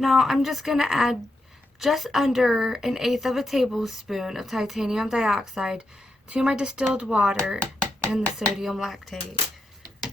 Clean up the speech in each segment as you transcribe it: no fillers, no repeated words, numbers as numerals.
Now I'm just going to add just under an eighth of a tablespoon of titanium dioxide to my distilled water and the sodium lactate.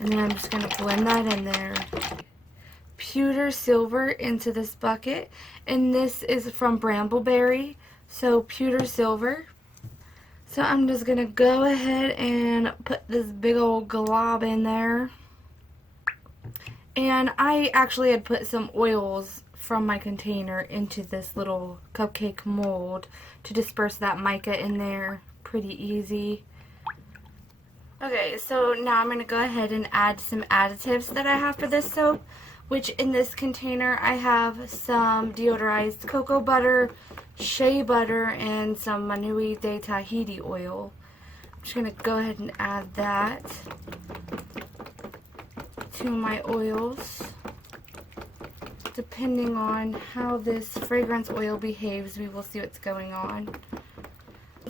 And then I'm just going to blend that in there. Pewter silver into this bucket, and this is from Brambleberry, so pewter silver. So I'm just going to go ahead and put this big old glob in there. And I actually had put some oils from my container into this little cupcake mold to disperse that mica in there pretty easy. Okay, so now I'm going to go ahead and add some additives that I have for this soap, which in this container I have some deodorized cocoa butter, shea butter, and some Manui de Tahiti oil. I'm just going to go ahead and add that to my oils. Depending on how this fragrance oil behaves, we will see what's going on.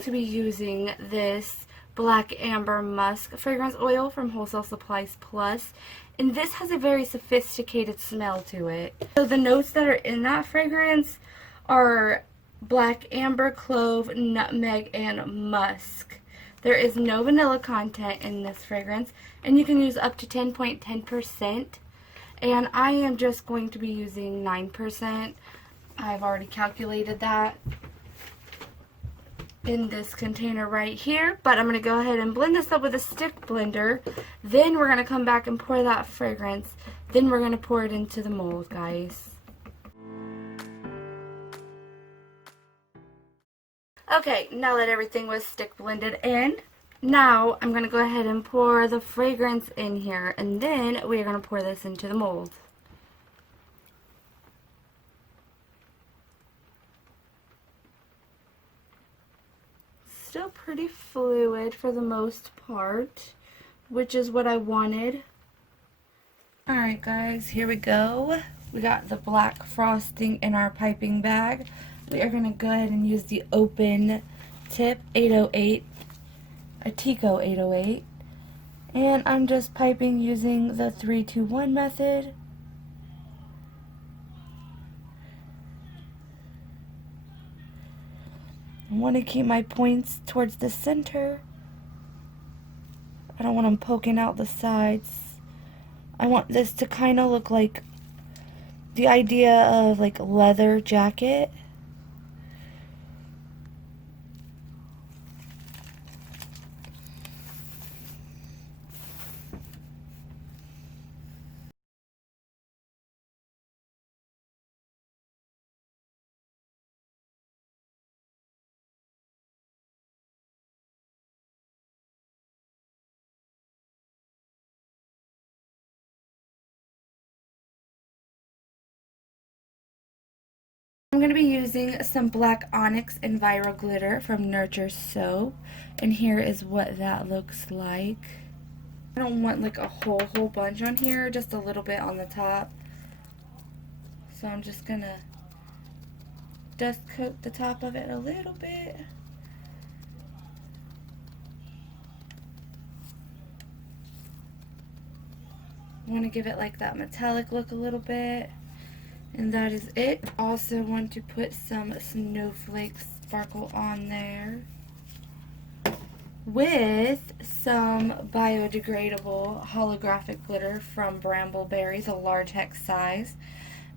To be using this Black Amber Musk fragrance oil from Wholesale Supplies Plus, and this has a very sophisticated smell to it. So the notes that are in that fragrance are black amber, clove, nutmeg, and musk. There is no vanilla content in this fragrance, and you can use up to 10.10%. And I am just going to be using 9%. I've already calculated that in this container right here. But I'm going to go ahead and blend this up with a stick blender. Then we're going to come back and pour that fragrance. Then we're going to pour it into the mold, guys. Okay, now that everything was stick blended in, now I'm going to go ahead and pour the fragrance in here, and then we're going to pour this into the mold. Still pretty fluid for the most part, which is what I wanted. Alright guys, here we go. We got the black frosting in our piping bag. We are going to go ahead and use the open tip 808, a Tico 808, and I'm just piping using the 3-2-1 method. I want to keep my points towards the center. I don't want them poking out the sides. I want this to kind of look like the idea of like leather jacket. I'm going to be using some black onyx and viral glitter from Nurture Soap, and here is what that looks like. I don't want like a whole bunch on here, just a little bit on the top. So I'm just going to dust coat the top of it a little bit. I want to give it like that metallic look a little bit. And that is it. Also want to put some snowflake sparkle on there with some biodegradable holographic glitter from Brambleberries, a large hex size,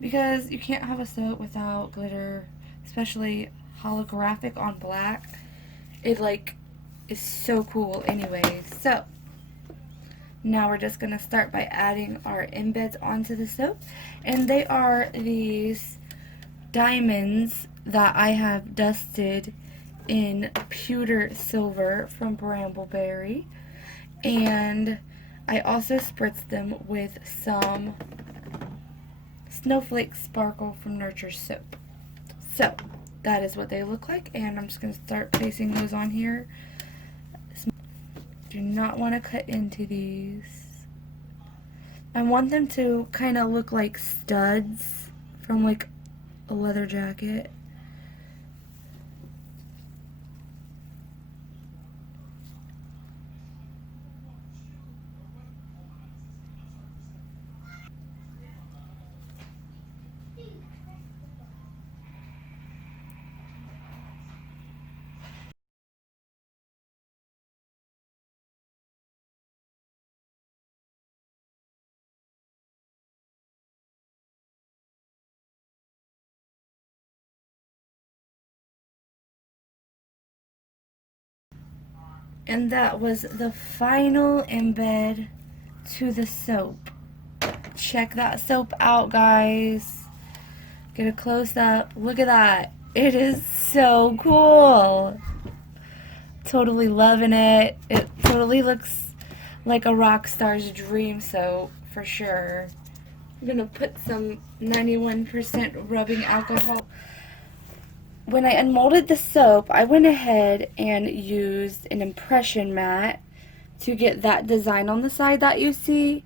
because you can't have a soap without glitter, especially holographic on black. It like is so cool anyway. So now we're just going to start by adding our embeds onto the soap. And they are these diamonds that I have dusted in pewter silver from Brambleberry. And I also spritzed them with some snowflake sparkle from Nurture Soap. So that is what they look like. And I'm just going to start placing those on here. Do not want to cut into these. I want them to kind of look like studs from like a leather jacket. And that was the final embed to the soap. Check that soap out, guys. Get a close up. Look at that. It is so cool. Totally loving it. It totally looks like a rock star's dream soap for sure. I'm gonna put some 91% rubbing alcohol. When I unmolded the soap, I went ahead and used an impression mat to get that design on the side that you see.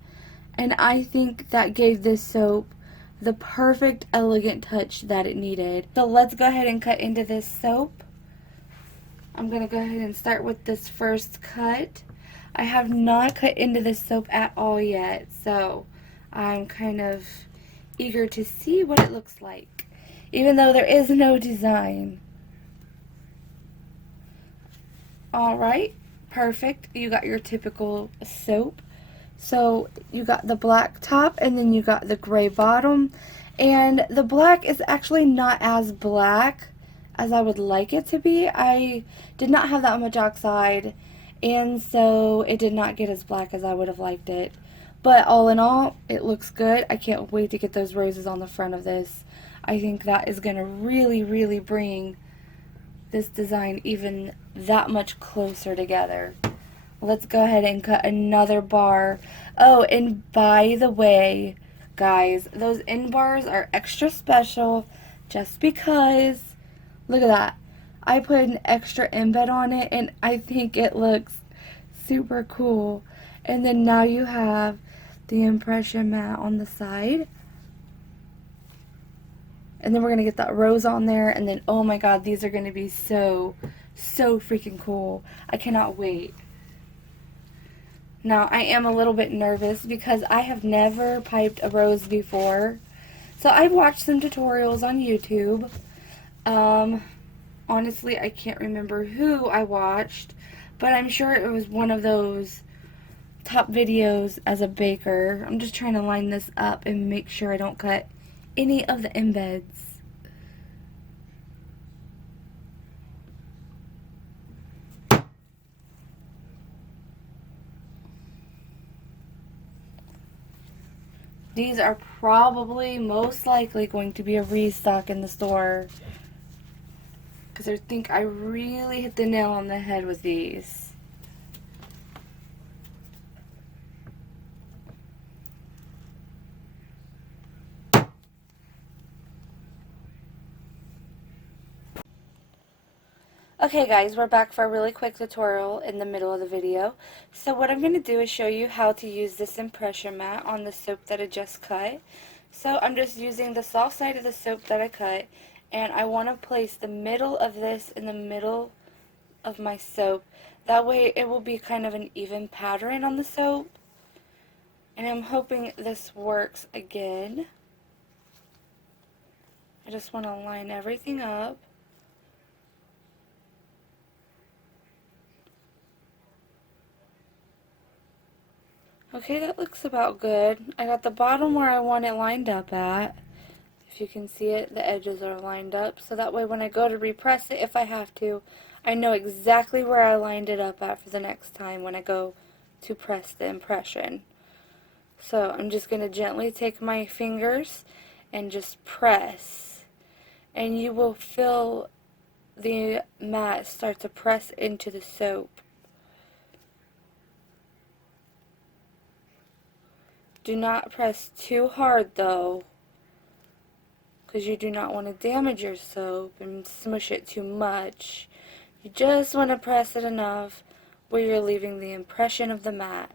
And I think that gave this soap the perfect, elegant touch that it needed. So let's go ahead and cut into this soap. I'm going to go ahead and start with this first cut. I have not cut into this soap at all yet, so I'm kind of eager to see what it looks like, even though there is no design. Alright, perfect. You got your typical soap. So you got the black top and then you got the gray bottom. And the black is actually not as black as I would like it to be. I did not have that much oxide, and so it did not get as black as I would have liked it. But all in all, it looks good. I can't wait to get those roses on the front of this. I think that is going to really, really bring this design even that much closer together. Let's go ahead and cut another bar. Oh, and by the way, guys, those end bars are extra special just because. Look at that. I put an extra embed on it, and I think it looks super cool. And then now you have the impression mat on the side. And then we're going to get that rose on there, and then, oh my god, these are going to be so freaking cool. I cannot wait. Now, I am a little bit nervous because I have never piped a rose before. So I've watched some tutorials on YouTube. Honestly, I can't remember who I watched, but I'm sure it was one of those top videos as a baker. I'm just trying to line this up and make sure I don't cut any of the embeds. These are probably most likely going to be a restock in the store, because I think I really hit the nail on the head with these. Okay guys, we're back for a really quick tutorial in the middle of the video. So what I'm going to do is show you how to use this impression mat on the soap that I just cut. So I'm just using the soft side of the soap that I cut, and I want to place the middle of this in the middle of my soap. That way it will be kind of an even pattern on the soap. And I'm hoping this works again. I just want to line everything up. Okay, that looks about good. I got the bottom where I want it lined up at. If you can see it, the edges are lined up. So that way when I go to repress it, if I have to, I know exactly where I lined it up at for the next time when I go to press the impression. So I'm just going to gently take my fingers and just press. And you will feel the mat start to press into the soap. Do not press too hard though, because you do not want to damage your soap and smush it too much. You just want to press it enough where you're leaving the impression of the mat.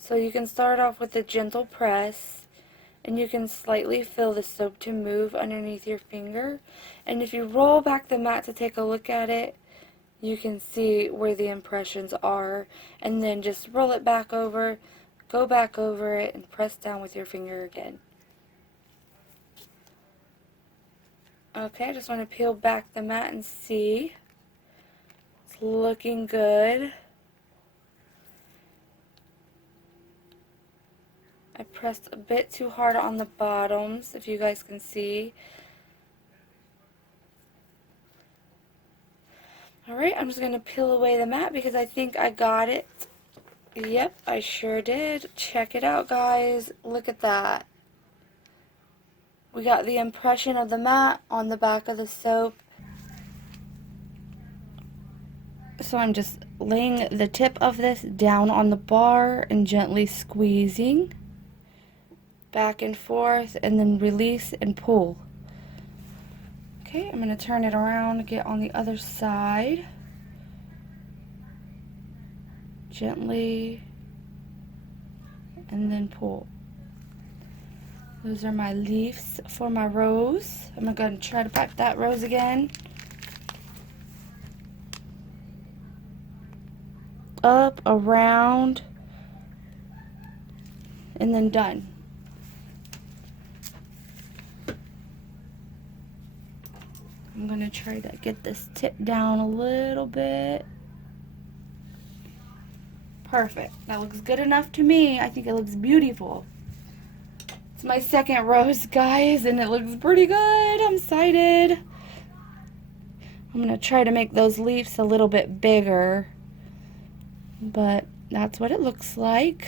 So you can start off with a gentle press, and you can slightly feel the soap to move underneath your finger. And if you roll back the mat to take a look at it, you can see where the impressions are, and then just roll it back over, go back over it, and press down with your finger again. Okay, I just want to peel back the mat and see. It's looking good. I pressed a bit too hard on the bottoms, if you guys can see. Alright, I'm just going to peel away the mat because I think I got it. Yep, I sure did. Check it out, guys. Look at that. We got the impression of the mat on the back of the soap. So I'm just laying the tip of this down on the bar and gently squeezing back and forth, and then release and pull. Okay, I'm going to turn it around to get on the other side. Gently, and then pull. Those are my leaves for my rose. I'm going to go ahead and try to pipe that rose again. Up, around, and then done. I'm going to try to get this tip down a little bit. Perfect. That looks good enough to me. I think it looks beautiful. It's my second rose, guys, and it looks pretty good. I'm excited. I'm going to try to make those leaves a little bit bigger, but that's what it looks like.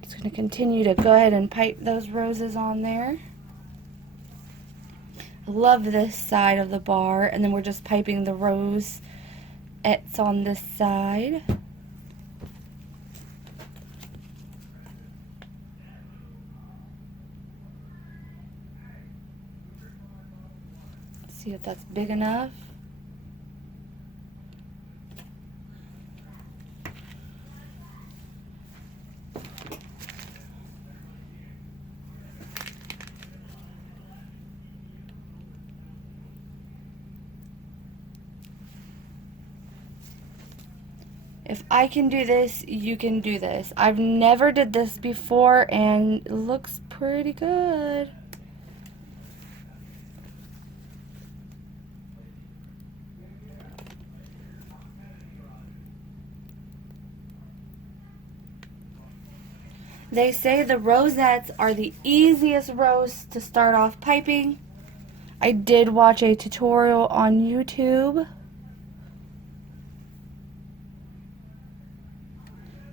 Just going to continue to go ahead and pipe those roses on there. I love this side of the bar, and then we're just piping the rosettes on this side. See if that's big enough. If I can do this, you can do this. I've never did this before, and it looks pretty good. They say the rosettes are the easiest rose to start off piping. I did watch a tutorial on YouTube.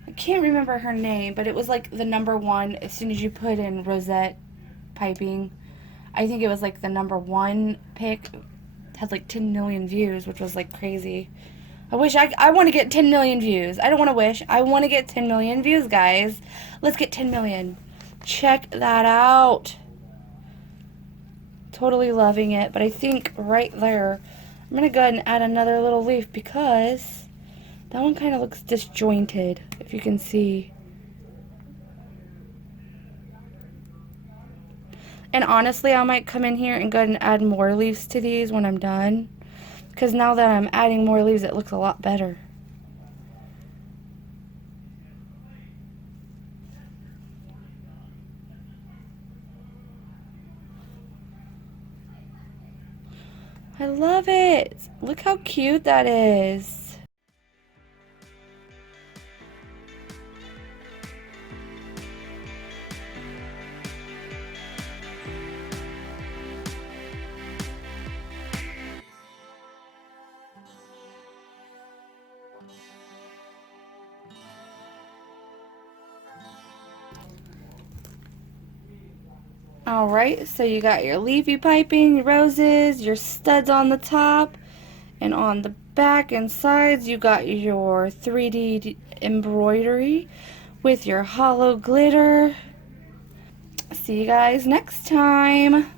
I can't remember her name, but it was like the #1 as soon as you put in rosette piping. I think it was like the #1 pick. It had like 10 million views, which was like crazy. I wish I want to get 10 million views. I don't want to wish. I want to get 10 million views, guys. Let's get 10 million. Check that out. Totally loving it. But I think right there, I'm going to go ahead and add another little leaf because that one kind of looks disjointed, if you can see. And honestly, I might come in here and go ahead and add more leaves to these when I'm done. Because now that I'm adding more leaves, it looks a lot better. I love it. Look how cute that is. Alright, so you got your leafy piping, your roses, your studs on the top, and on the back and sides you got your 3D embroidery with your hollow glitter. See you guys next time.